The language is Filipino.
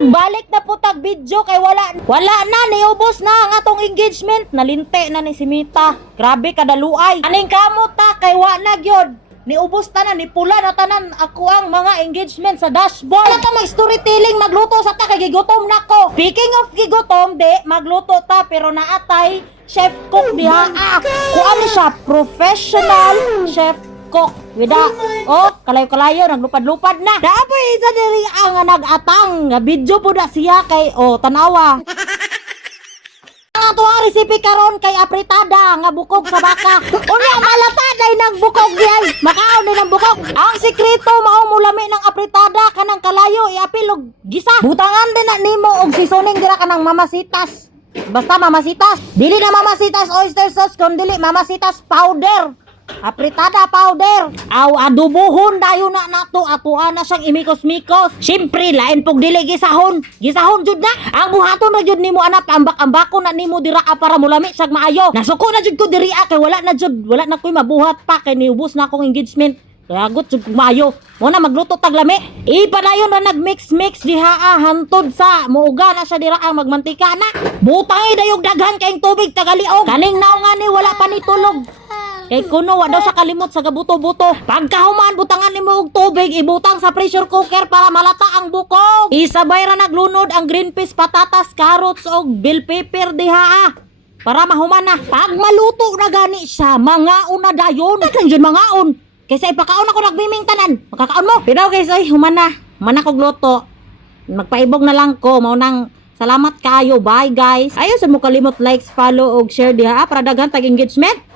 Balik na po tag video kay wala na niubos na ang atong engagement. Nalinte na ni si Mita. Grabe kadaluay. Aning kamot ta kay wala gyud. Niubos ta na ni pula na tanan ako ang mga engagement sa dashboard. Wala ta mag storytelling magluto sa ta kay gigutom nako. Speaking of gigutom, de magluto ta pero naatay chef cook diha. Kuan siya professional chef cook. Wida, kalayo-kalayo, naglupad-lupad na. Dapoy isa diri ang nag-atang. Video po na siya kay, tanawa. Ang atuang recipe karon kay apritada nga bukog sa baka. Unya malata day nang bukog diay. Makaon din ang bukog. Ang sikreto mao mulami ng apritada kanang kalayo iapilog gisa. Butangan din na nimo og seasoning dira kanang mamasitas. Basta mamasitas. Dili na mamasitas oyster sauce kun dili mamasitas powder. Apritada powder. Aw adubohon dayon na nato atuan na siyang imikos-mikos. Siyempre lain pog dili gisahon. Gisahon jud na. Ang buhaton na jud nimo anak ambak-ambako na nimo dira para mulami siyag maayo. Nasuko na jud ko diri kay wala na koy mabuhat pa kay niubos na akong engagement. Kayagot jud ko maayo. Mo na magluto tag lami. Ipadayon na nagmix-mix diha hantod sa muuga na siya dira ang magmantika na. Butang dayog daghan kay tubig tagaliog. Kaning naw nga ni wala pa ni tulog. Kay kuno wa daw sa kalimot sa gabuto-buto. Pagkahuman butangan nimo og tubig ibutang sa pressure cooker para malata ang bukog. Isabay ra naglunod ang green peas, patatas, carrots og bell pepper diha para mahuman na. Pag maluto na gani siya, mangaon na dayon. Lang jud mangaon. Kaysa ipakaon ako nagmiming tanan. Makakaon mo. Pero guys, human na. Human na kog luto. Magpaibog na lang ko mao nang salamat kayo. Bye guys. Ayo sa mo kalimot likes, follow og share diha para daghan tag engagement.